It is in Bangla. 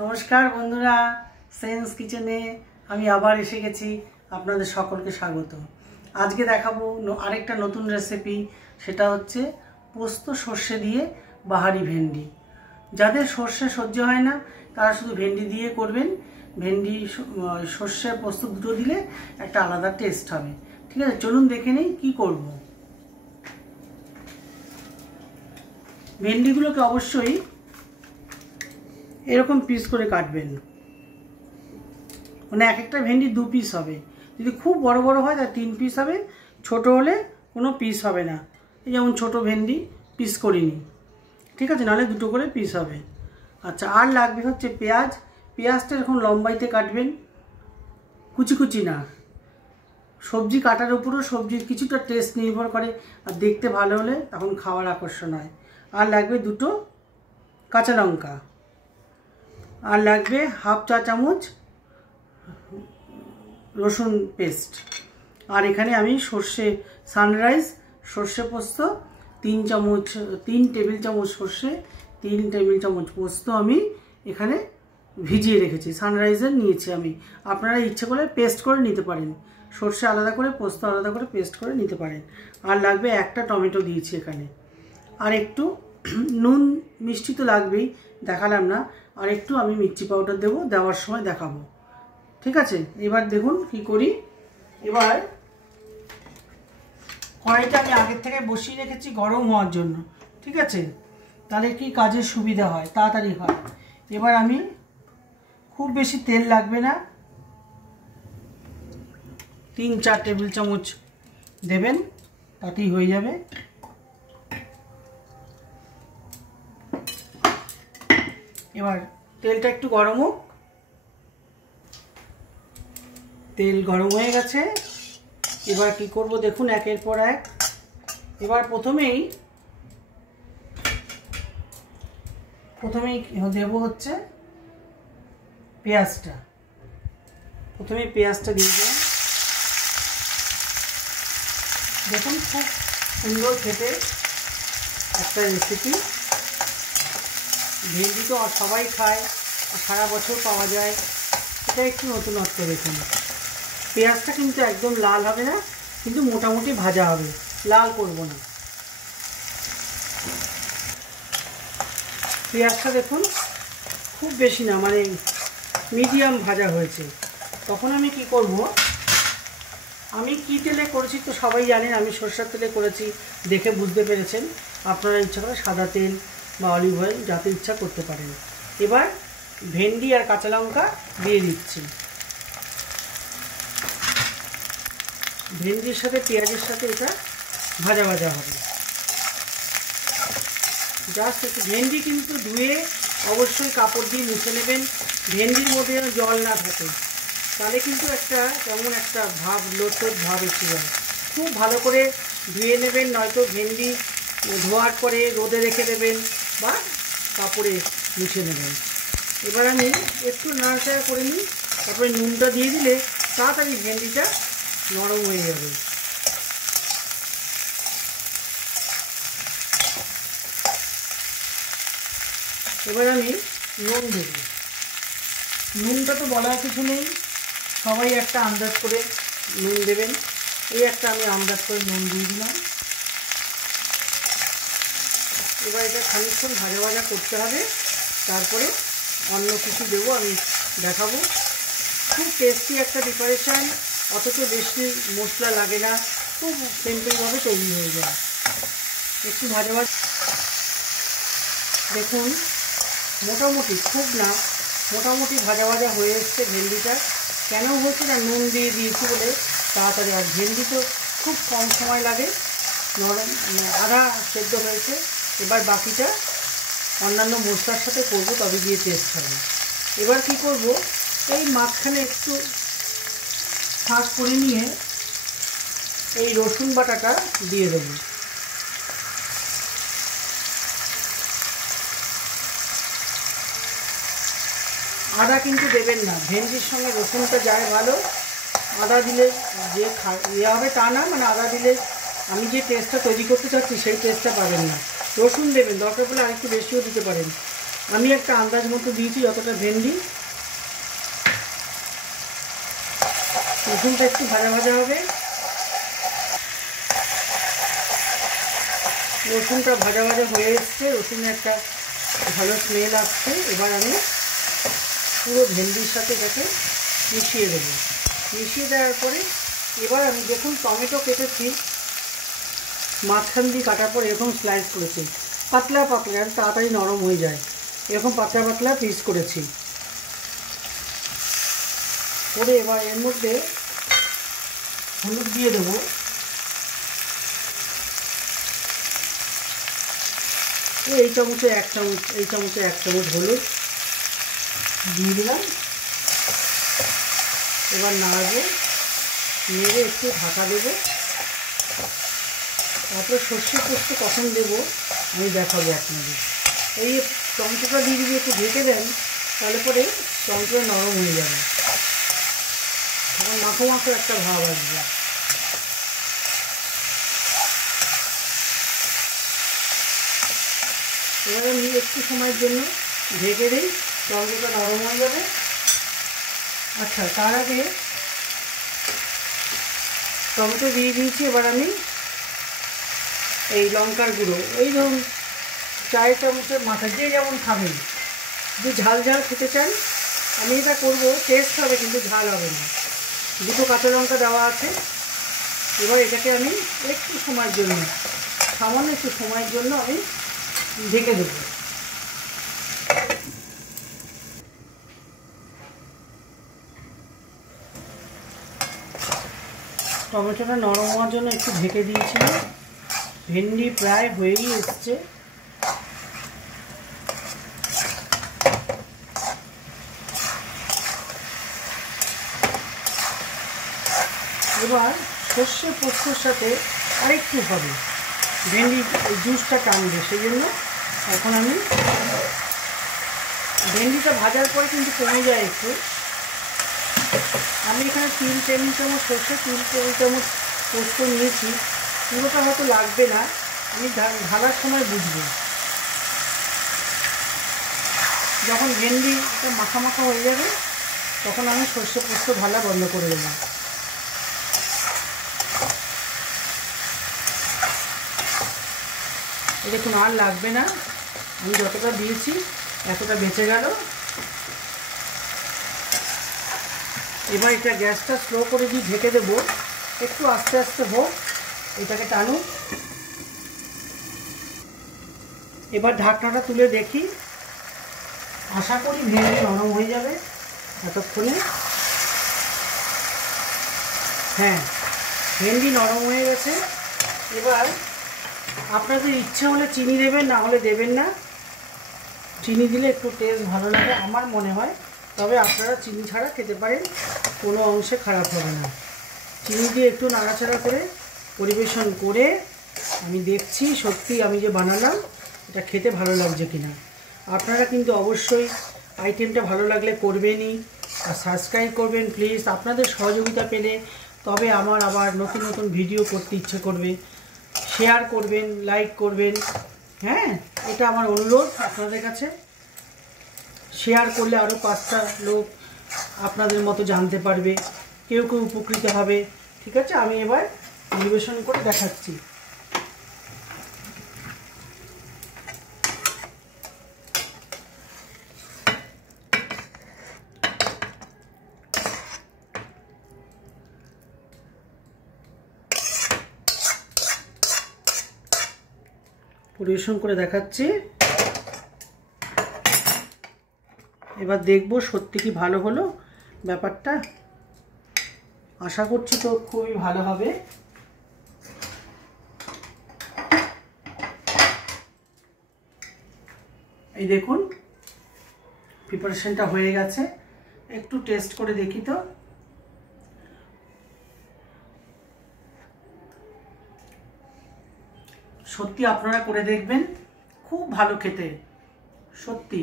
নমস্কার বন্ধুরা, সেন্স কিচেনে আমি আবার এসে গেছি। আপনাদের সকলকে স্বাগত। আজকে দেখাবো আরেকটা নতুন রেসিপি, সেটা হচ্ছে পোস্ত সর্ষে দিয়ে বাহারি ভেন্ডি। যাদের সর্ষে সহ্য হয় না তারা শুধু ভেন্ডি দিয়ে করবেন। ভেন্ডি সর্ষে পোস্ত দুটো দিলে একটা আলাদা টেস্ট হবে। ঠিক আছে, চলুন দেখে নিই কী করব। ভেন্ডিগুলোকে অবশ্যই এরকম পিস করে কাটবেন, মানে এক একটা ভেন্ডি 2 পিস হবে। যদি খুব বড় বড় হয় তাহলে 3 পিস হবে, ছোট হলে কোনো পিস হবে না। এই যেমন ছোট ভেন্ডি পিস করিনি, ঠিক আছে, নাহলে 2টো করে পিস হবে। আচ্ছা, আর লাগবে হচ্ছে পেঁয়াজ। পেঁয়াজটা এরকম লম্বাইতে কাটবেন, কুচি কুচি না। সবজি কাটার উপরও সবজির কিছুটা টেস্ট নির্ভর করে, আর দেখতে ভালো হলে তখন খাওয়ার আকর্ষণ হয়। আর লাগবে 2টো কাঁচা লঙ্কা, আর লাগবে হাফ চা চামচ রসুন পেস্ট। আর এখানে আমি সানরাইজ সর্ষে পোস্ত 3 টেবিল চামচ সর্ষে, 3 টেবিল চামচ পোস্ত আমি এখানে ভিজিয়ে রেখেছি। সানরাইজের নিয়েছি আমি, আপনারা ইচ্ছে করে পেস্ট করে নিতে পারেন। সর্ষে আলাদা করে পোস্ত আলাদা করে পেস্ট করে নিতে পারেন। আর লাগবে একটা টমেটো দিয়েছি এখানে। আর একটু নুন মিষ্টি তো লাগবেই, দেখালাম না। আর একটু আমি মির্চি পাউডার দেবো, দেওয়ার সময় দেখাবো। ঠিক আছে, এবার দেখুন কি করি। এবার কড়াইটা আমি আগের থেকে বসিয়ে রেখেছি গরম হওয়ার জন্য। ঠিক আছে, তাহলে কি কাজের সুবিধা হয়, তাড়াতাড়ি হয়। এবার আমি, খুব বেশি তেল লাগবে না, 3-4 টেবিল চামচ দেবেন, তাতেই হয়ে যাবে। এবার তেলটা একটু গরম হোক। তেল গরম হয়ে গেছে। এবার কি করব দেখুন, একের পর এক। এবার প্রথমেই দেব হচ্ছে পেঁয়াজটা। প্রথমেই পেঁয়াজটা দিয়ে দেব। দেখুন, খুব সুন্দর খেতে একটা রেসিপি। ভেন্ডি তো সবাই খায়, সারা বছর পাওয়া যায়। এটা একটু নতুনত্ব দেখুন। পেঁয়াজটা কিন্তু একদম লাল হবে না, কিন্তু মোটামুটি ভাজা হবে, লাল করব না। পেঁয়াজটা দেখুন খুব বেশি না, মানে মিডিয়াম ভাজা হয়েছে। তখন আমি কি করব, আমি কি তেলে করেছি তো সবাই জানেন, আমি সরষের তেলে করেছি, দেখে বুঝতে পেরেছেন। আপনারা ইচ্ছা করে সাদা তেল বা অলিভ অয়েল যাতে ইচ্ছা করতে পারেন। এবার ভেন্ডি আর কাঁচা লঙ্কা দিয়ে দিচ্ছি। ভেন্ডির সাথে পেঁয়াজের সাথে এটা ভাজা ভাজা হবে। জাস্ট একটু ভেন্ডি কিন্তু ধুয়ে অবশ্যই কাপড় দিয়ে মুছে নেবেন। ভেন্ডির মধ্যে যেন জল না থাকে, তাহলে কিন্তু একটা কেমন একটা ভাব, লোটলোট ভাব এসে যায়। খুব ভালো করে ধুয়ে নেবেন, নয়তো ভেন্ডি ধোয়ার পরে রোদে রেখে দেবেন বা কাপড়ে মুছে নেবেন। এবার আমি একটু নাড়াচাড়া করে নিই, তারপরে নুনটা দিয়ে দিলে তাড়াতাড়ি ভেন্ডিটা নরম হয়ে যাবে। এবার আমি নুন দেব। নুনটা তো বলার কিছু নেই, সবাই একটা আন্দাজ করে নুন দেবেন। এই একটা আমি আন্দাজ করে নুন দিয়ে দিলাম। এবার এটা খানিকক্ষণ ভাজা ভাজা করতে হবে, তারপরে অন্য কিছু দেবো, আমি দেখাবো। খুব টেস্টি একটা প্রিপারেশান, অথচ বেশি মশলা লাগে না, খুব সিম্পলভাবে তৈরি হয়ে যায়। একটু ভাজা ভাজা দেখুন, মোটামুটি, খুব না, মোটামুটি ভাজা ভাজা হয়ে এসছে ভেন্ডিটা। কেন হচ্ছে না, নুন দিয়ে দিয়েছি বলে তাড়াতাড়ি। আর ভেন্ডি তো খুব কম সময় লাগে, নরম, আধা সেদ্ধ হয়েছে। এবার বাকিটা অন্যান্য মশলার সাথে করবো, তবে গিয়ে টেস্ট হবে। এবার কি করব, এই মাঝখানে একটু ফাঁক করে নিয়ে এই রসুন বাটাটা দিয়ে দেবো। আদা কিন্তু দেবেন না, ভেন্ডির সঙ্গে রসুনটা যায় ভালো। আদা দিলে যে ইয়ে হবে তা না, মানে আদা দিলে আমি যে টেস্টটা তৈরি করতে চাচ্ছি সেই টেস্টটা পাবেন না। রসুন দেবেন, দরকার পড়লে আরেকটু বেশিও দিতে পারেন। আমি একটা আন্দাজ মতো দিয়েছি যতটা ভেন্ডি। রসুনটা একটু ভাজা ভাজা হবে। রসুনটা ভাজা ভাজা হয়ে এসছে, রসুনের একটা ভালো স্মেল আসছে। এবার আমি পুরো ভেন্ডির সাথে এটাকে মিশিয়ে দেবো। মিশিয়ে দেওয়ার পরে এবার আমি দেখুন টমেটো কেটেছি, মাঝখান দিয়ে কাটার পর এরকম স্লাইস করেছি, পাতলা পাতলা, তাড়াতাড়ি নরম হয়ে যায়, এরকম পাতলা পাতলা পিস করেছি। করে এবার এর মধ্যে হলুদ দিয়ে দেবো। এই চামচে এক চামচ, এই চামচে এক চামচ হলুদ দিয়ে দিলাম। এবার নাড়বো, নেড়ে একটু ঢাকা দেবো। তারপরে সর্ষে পোস্ত কখন দেবো আমি দেখাবো আপনাদের। এই টমেটোটা দিয়ে যদি একটু ঢেকে দেন তাহলে পরে টমেটোটা নরম হয়ে যাবে, তখন মাখো মাখো একটা ভাব আসবে। এবার আমি একটু সময়ের জন্য ঢেকে দিই, টমেটোটা নরম হয়ে যাবে। আচ্ছা, তার আগে টমেটো দিয়ে দিয়েছি। এবার আমি এই লঙ্কার গুঁড়ো, এই ধরুন 4 চামচের মাথা, যে যেমন খাবেন, যদি ঝাল ঝাল খেতে চান আমি এটা করবো, টেস্ট হবে কিন্তু ঝাল হবে না। 2 কাঁচা লঙ্কা দেওয়া আছে। এবার এটাকে আমি একটু সময়ের জন্য, সামান্য একটু সময়ের জন্য আমি ঢেকে দেবো। টমেটোটা নরম হওয়ার জন্য একটু ঢেকে দিয়েছিলাম। ভেন্ডি প্রায় হয়েই এসছে। এবার সর্ষে পোস্তর সাথে আরেকটু হবে, ভেন্ডি জুসটা টানবে, সেই জন্য এখন আমি ভেন্ডিটা ভাজার পরে কিন্তু কমে যায় একটু। আমি এখানে 3 টেবিল চামচ সর্ষে, 3 টেবিল চামচ পোস্ত নিয়েছি। পুরোটা হয়তো লাগবে না, আমি ঢালার সময় বুঝবো। যখন ভেন্ডিটা মাখা মাখা হয়ে যাবে তখন আমি সর্ষে পোস্ত ঢালা বন্ধ করে দেবো। দেখুন আর লাগবে না, আমি যতটা দিয়েছি এতটা বেঁচে গেল। এবার এটা গ্যাসটা স্লো করে দিয়ে ঢেকে দেবো, একটু আস্তে আস্তে হোক, এটাকে টানুক। এবার ঢাকনাটা তুলে দেখি, আশা করি ভেন্ডি নরম হয়ে যাবে এতক্ষণে। হ্যাঁ, ভেন্ডি নরম হয়ে গেছে। এবার আপনাদের ইচ্ছা হলে চিনি দেবেন, না হলে দেবেন না। চিনি দিলে একটু টেস্ট ভালো লাগে আমার মনে হয়, তবে আপনারা চিনি ছাড়া খেতে পারেন, কোনো অংশে খারাপ হবে না। চিনি দিয়ে একটু নাড়াচাড়া করে পরিবেশন করে আমি দেখছি সত্যি আমি যে বানালাম এটা খেতে ভালো লাগছে কিনা। আপনারা কিন্তু অবশ্যই আইটেমটা ভালো লাগলে করবেনই, আর সাবস্ক্রাইব করবেন প্লিজ। আপনাদের সহযোগিতা পেলে তবে আমার আবার নতুন নতুন ভিডিও করতে ইচ্ছে করবে। শেয়ার করবেন, লাইক করবেন, হ্যাঁ, এটা আমার অনুরোধ আপনাদের কাছে। শেয়ার করলে আরও 5টা লোক আপনাদের মতো জানতে পারবে, কেউ কেউ উপকৃত হবে। ঠিক আছে, আমি এবার পরিবেশন করে দেখাচ্ছি। পরিবেশন করে দেখাচ্ছি। এবার দেখব সত্যি কি ভালো হলো ব্যাপারটা। আশা করছি তো খুবই ভালো হবে। এই দেখুন প্রিপারেশনটা হয়ে গেছে, একটু টেস্ট করে দেখি তো। সত্যি আপনারা করে দেখবেন, খুব ভালো খেতে, সত্যি।